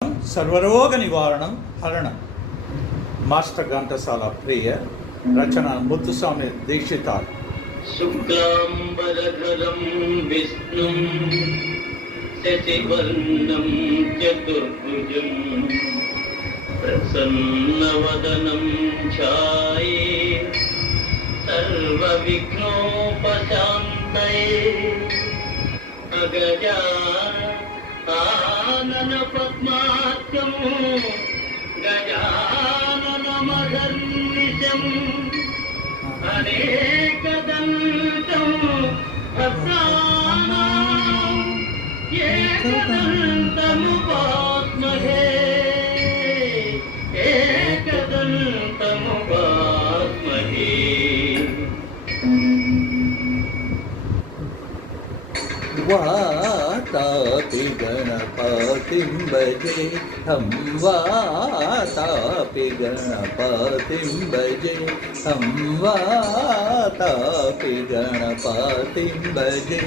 సర్వరోగ నివారణం హరణం. మాస్టర్ ఘంటసాల ప్రియ రచన ముత్తుస్వామి దీక్షితార్. శుక్లాంబరధరం విష్ణుం శశివర్ణం చతుర్భుజం ప్రసన్నవదనం ఛాయే సర్వవిఘ్నోపశాంతయే అగజా ఆనన పద్మార్కం గజాననమహర్నిశం అనేకదంతం భక్తానాం ఏకదంతముపాస్మహే ఏకదంతముపాస్మహే. వాతాపి గణపతిం భజే హం వాతాపి గణపతిం భజే హం వాతాపి గణపతిం భజే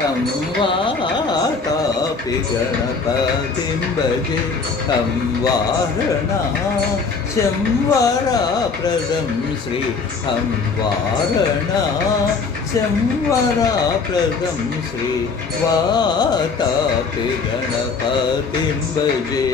హం వాతాపి గణపతిం భజే హం వారణాస్యం వరప్రదం శ్రీ హం వారణాస్యం వరప్రదం శ్రీ వాతాపి గణపతిం భజే.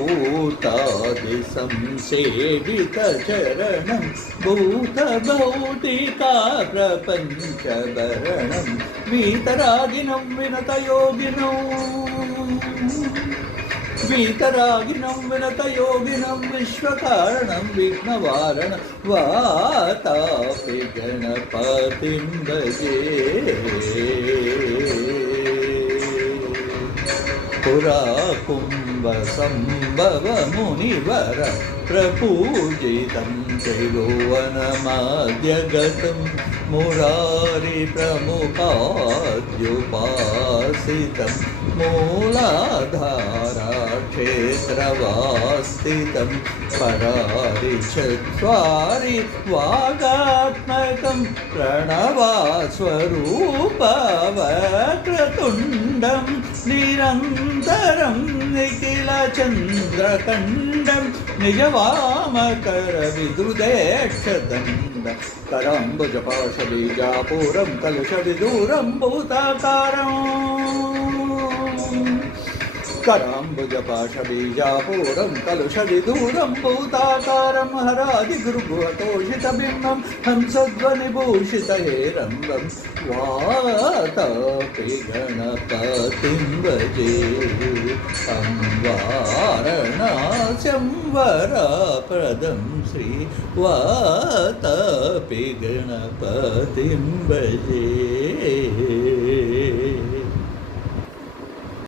భూతాది సంసేవిత చరణం భూత భౌతికా ప్రపంచభరణం వీతరాగినం వినతయోగినం వీతరాగినం వినతయోగినం విశ్వకారణం విఘ్నవారణం వాతాపి గణపతిం భజే. పురా కుంభ సంభవ మునివర ప్రపూజితం త్రిభువనమాద్యగతం మురారి ప్రముఖాద్యుపాసితం మూలాధారా క్షేత్రవాస్థితం పరారి చత్వారి వాగాత్మకం ప్రణవాస్వరూపవక్రతుండం నిరంతరం నిఖిల చంద్రకండం నిజవామకర విద్రుదేక్షదండ కరాంబుజపాశబీజాపూరం కలుషవిదూరం భూతాకారం కరాంబుజపాశబీజాపూరం కలుషవిదూరం భూతాకారం హరాదిగురుభువతోషితబింబం హంసధ్వనిభూషితహేరంబం వాతాపి గణపతిం భజే హం వారణాస్యం వరప్రదం శ్రీ వాతాపి గణపతిం భజే.